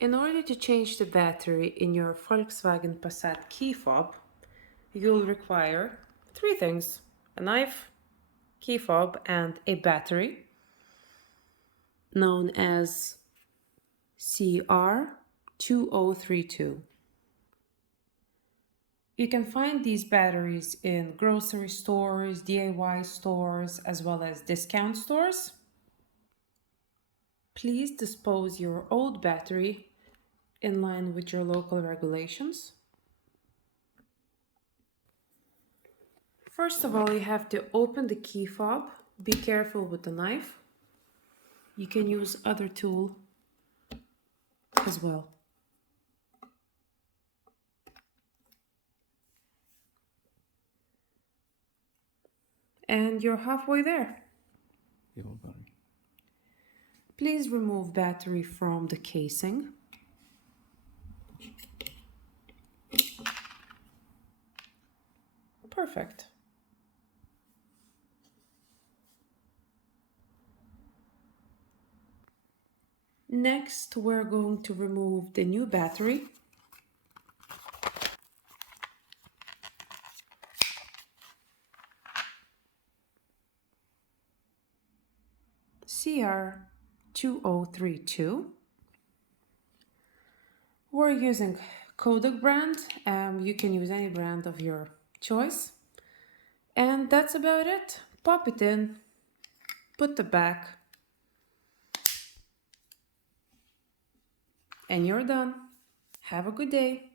In order to change the battery in your Volkswagen Passat key fob, you'll require three things: a knife, key fob, and a battery known as CR2032. You can find these batteries in grocery stores, DIY stores, as well as discount stores. Please dispose your old battery in line with your local regulations. First of all, you have to open the key fob. Be careful with the knife. You can use other tool as well. And you're halfway there. Please remove battery from the casing. Perfect. Next, we're going to remove the new battery. CR2032. We're using Kodak brand. You can use any brand of your choice. And that's about it. Pop it in, put the back, and you're done. Have a good day.